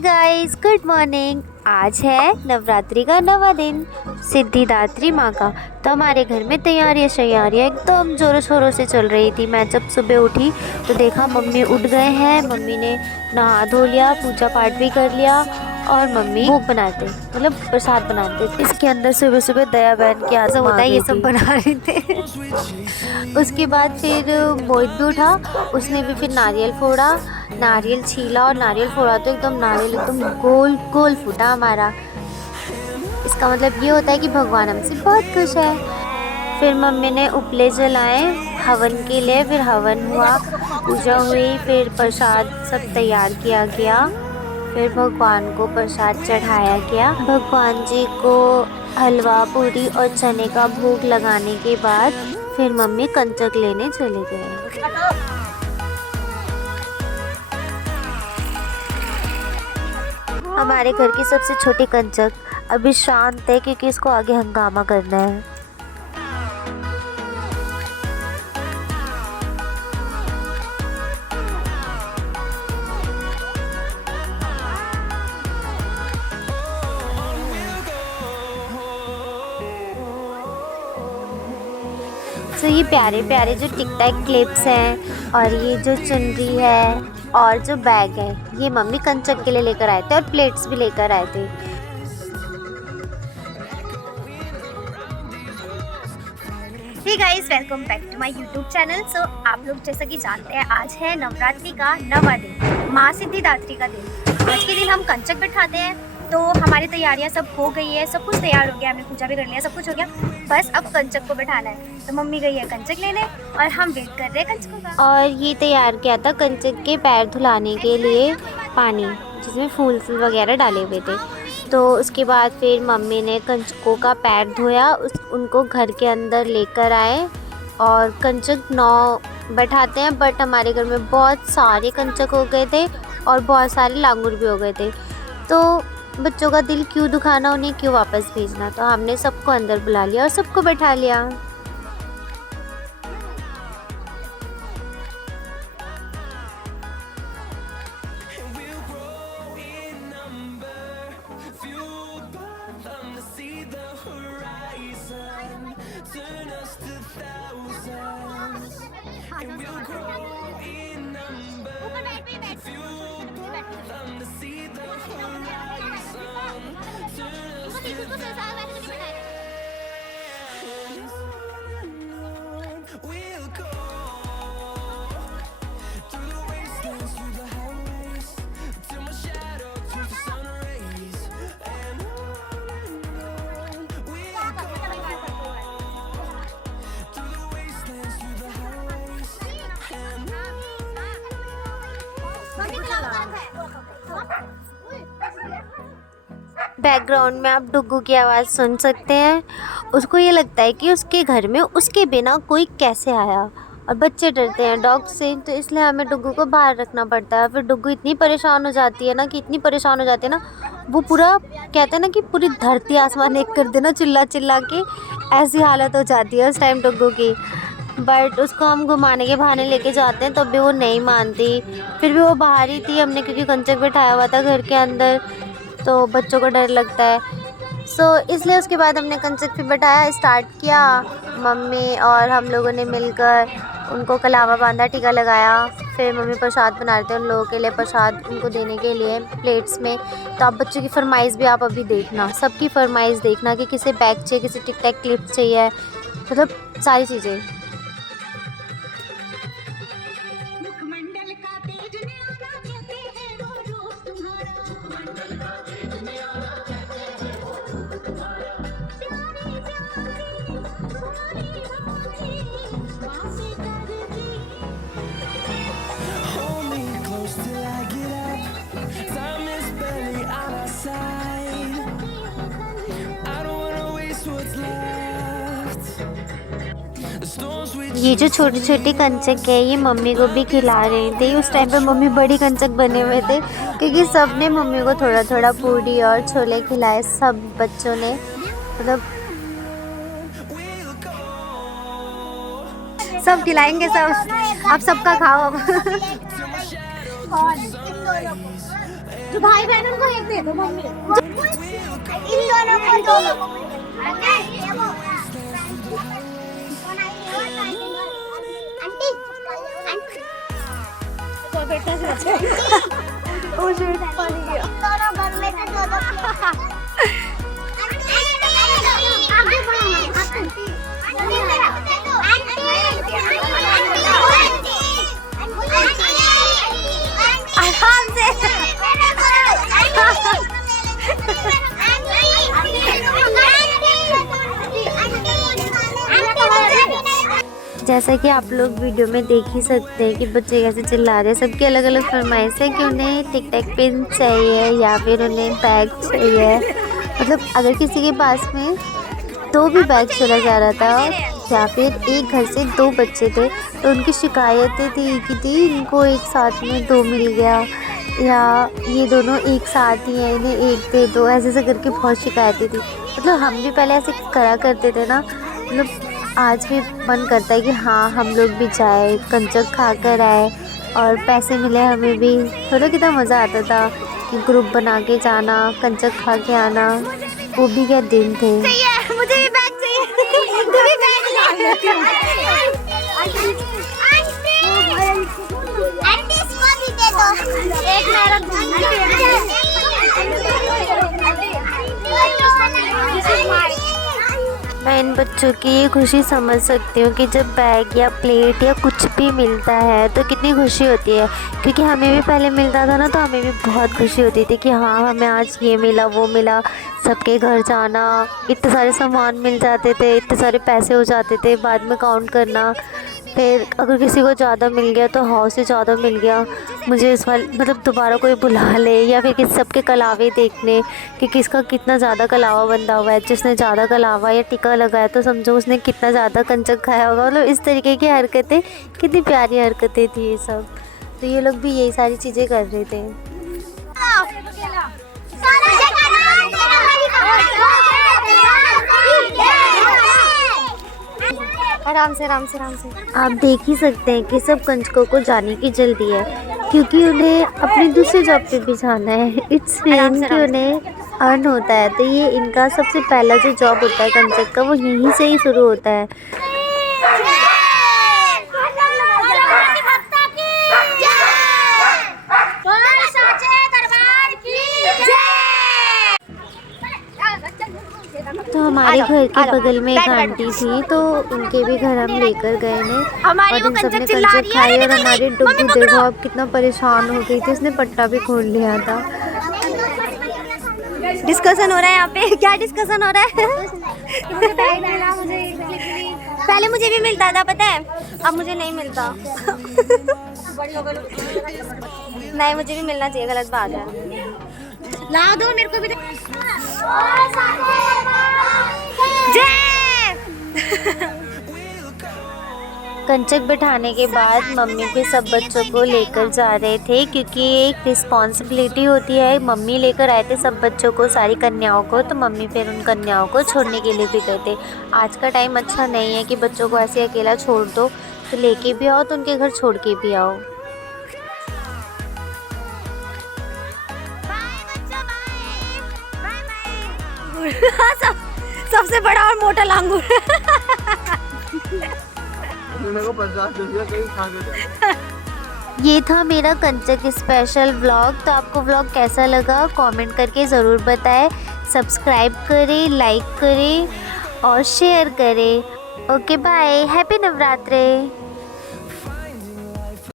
Guys, good morning. आज है नवरात्रि का 9वां दिन, सिद्धिदात्री माँ का। तो हमारे घर में तैयारियाँ एकदम ज़ोरों शोरों से चल रही थी। मैं जब सुबह उठी तो देखा मम्मी उठ गए हैं। मम्मी ने नहा धो लिया, पूजा पाठ भी कर लिया और मम्मी भोग बनाते मतलब प्रसाद बनाते। इसके अंदर सुबह सुबह दया बहन की आत्मा होता है, ये सब बना रहे थे। उसके बाद फिर मोहित भी उठा, उसने भी फिर नारियल फोड़ा, नारियल छीला और नारियल फोड़ा तो एकदम नारियल एकदम गोल गोल फूटा हमारा। इसका मतलब ये होता है कि भगवान हमसे बहुत खुश है। फिर मम्मी ने उपले जलाए हवन के लिए, फिर हवन हुआ, पूजा हुई, फिर प्रसाद सब तैयार किया गया, फिर भगवान को प्रसाद चढ़ाया गया। भगवान जी को हलवा पूरी और चने का भोग लगाने के बाद फिर मम्मी कंचक लेने चले गए। हमारे घर की सबसे छोटी कंचक अभी शांत है क्योंकि इसको आगे हंगामा करना है। तो ये प्यारे प्यारे जो टिक टैक क्लिप्स हैं और ये जो चुनरी है और जो बैग है, ये मम्मी कंचक के लिए लेकर आए थे और प्लेट्स भी लेकर आए थे। Hey guys, welcome back to my YouTube channel. So आप लोग जैसा कि जानते हैं, आज है नवरात्रि का 9वां दिन, माँ सिद्धिदात्री का दिन। आज के दिन हम कंचक बिठाते हैं। तो हमारी तैयारियां सब हो गई है, सब कुछ तैयार हो गया, हमने पूजा भी कर लिया, सब कुछ हो गया, बस अब कंचक को बिठाना है। तो मम्मी गई है कंचक लेने और हम वेट कर रहे हैं कंचकों का। और ये तैयार किया था कंचक के पैर धुलाने के लिए पानी, जिसमें फूल वगैरह डाले हुए थे। तो उसके बाद फिर मम्मी ने कंचकों का पैर धोया, उनको घर के अंदर लेकर आए और कंचक 9 बैठाते हैं, बट हमारे घर में बहुत सारे कंचक हो गए थे और बहुत सारे लांगुर भी हो गए थे। तो बच्चों का दिल क्यों दुखाना, उन्हें क्यों वापस भेजना, तो हमने सबको अंदर बुला लिया और सबको बैठा लिया। बैकग्राउंड में आप डुग्गू की आवाज़ सुन सकते हैं। उसको ये लगता है कि उसके घर में उसके बिना कोई कैसे आया, और बच्चे डरते हैं डॉग से, तो इसलिए हमें डुग्गू को बाहर रखना पड़ता है। फिर डुग्गू इतनी परेशान हो जाती है ना, कि इतनी परेशान हो जाती है ना, वो पूरा कहते हैं ना कि पूरी धरती आसमान एक कर देना, चिल्ला चिल्ला के ऐसी हालत हो जाती है उस टाइम डुग्गू की। बट उसको हम घुमाने के बहाने लेके जाते हैं, तब भी वो नहीं मानती। फिर भी वो बाहर ही थी, हमने क्योंकि कंचक बिठाया हुआ था घर के अंदर, तो बच्चों को डर लगता है। इसलिए उसके बाद हमने कंचक फिर बिठाया स्टार्ट किया। मम्मी और हम लोगों ने मिलकर उनको कलावा बांधा, टीका लगाया। फिर मम्मी प्रसाद बना रहे थे उन लोगों के लिए, प्रसाद उनको देने के लिए प्लेट्स में। तो आप बच्चों की फरमाइश भी आप अभी देखना, सबकी फरमाइश देखना कि किसे बैग चाहिए, किसे टिक टैक क्लिप चाहिए, मतलब सारी चीज़ें। ये जो छोटी छोटी कंचक है, ये मम्मी को भी खिला रही थी। उस टाइम पे मम्मी बड़ी कंचक बने हुए थे, क्योंकि सब ने मम्मी को थोड़ा थोड़ा पूड़ी और छोले खिलाए, सब बच्चों ने, मतलब सब खिलाएंगे सब, आप सबका खाओ अब। जो भाई बहन उनको एक दे दो मम्मी, इन दोनों को दो। जैसा कि आप लोग वीडियो में देख ही सकते हैं कि बच्चे कैसे चिल्ला रहे हैं। सबकी अलग अलग फरमाइश है कि उन्हें टिक टैक पिन चाहिए या फिर उन्हें बैग चाहिए। मतलब अगर किसी के पास में 2 भी बैग चला जा रहा था या फिर एक घर से 2 बच्चे थे तो उनकी शिकायतें थी कि इनको एक साथ में 2 मिल गया या ये दोनों एक साथ ही हैं, इन्हें एक दे दो, ऐसे करके बहुत शिकायतें थी। मतलब हम भी पहले ऐसे करा करते थे ना। मतलब आज भी मन करता है कि हाँ हम लोग भी जाए, कंचक खा कर आए और पैसे मिले हमें भी। थोड़ा कितना मज़ा आता था कि ग्रुप बना के जाना, कंचक खा के आना, वो भी क्या दिन थे। मुझे भी बैग चाहिए, तू भी बैग ले। आंटी इसको भी दे दो, एक मेरा मैं इन बच्चों की ये खुशी समझ सकती हूँ कि जब बैग या प्लेट या कुछ भी मिलता है तो कितनी खुशी होती है। क्योंकि हमें भी पहले मिलता था ना तो हमें भी बहुत खुशी होती थी कि हाँ हमें आज ये मिला वो मिला। सबके घर जाना, इतने सारे सामान मिल जाते थे, इतने सारे पैसे हो जाते थे, बाद में काउंट करना। फिर अगर किसी को ज़्यादा मिल गया तो हाउ से ज़्यादा मिल गया, मुझे इस बार मतलब दोबारा कोई बुला ले या फिर किस सबके कलावे देखने कि किसका कितना ज़्यादा कलावा बंधा हुआ है। जिसने ज़्यादा कलावा या टिक्का लगाया तो समझो उसने कितना ज़्यादा कंचक खाया होगा। मतलब इस तरीके की हरकतें, कितनी प्यारी हरकतें थी ये सब। तो ये लोग भी यही सारी चीज़ें कर रहे थे। आराम से आराम से आराम से। आप देख ही सकते हैं कि सब कंचकों को जाने की जल्दी है क्योंकि उन्हें अपनी दूसरी जॉब पे भी जाना है। इट्स मीन कि उन्हें अर्न होता है। तो ये इनका सबसे पहला जो जॉब होता है कंचक का वो यहीं से ही शुरू होता है। तो हमारे घर के बगल में एक आंटी थी तो उनके भी घर हम लेकर गए ने और इन सब ने कंचक खाई और हमारी डुग्गू देखो अब कितना परेशान हो गई थी, उसने पट्टा भी खोल लिया था। डिस्कशन हो रहा है यहाँ पे। क्या डिस्कशन हो रहा है? पहले मुझे भी मिलता था पता है, अब मुझे नहीं मिलता। नहीं मुझे भी मिलना चाहिए, गलत बात है। ला दो मेरे को भी। कंचक बिठाने के बाद मम्मी भी सब बच्चों को लेकर जा रहे थे क्योंकि एक रिस्पॉन्सिबिलिटी होती है। मम्मी लेकर आए थे सब बच्चों को, सारी कन्याओं को, तो मम्मी फिर उन कन्याओं को छोड़ने के लिए भी गए थे। आज का टाइम अच्छा नहीं है कि बच्चों को ऐसे अकेला छोड़ दो, तो लेके भी आओ तो उनके घर छोड़ के भी आओ। सबसे बड़ा और मोटा लांगूर। ये था मेरा कंचक स्पेशल व्लॉग। तो आपको व्लॉग कैसा लगा कमेंट करके ज़रूर बताएं। सब्सक्राइब करें, लाइक करें और शेयर करें। Okay bye, happy Navratri.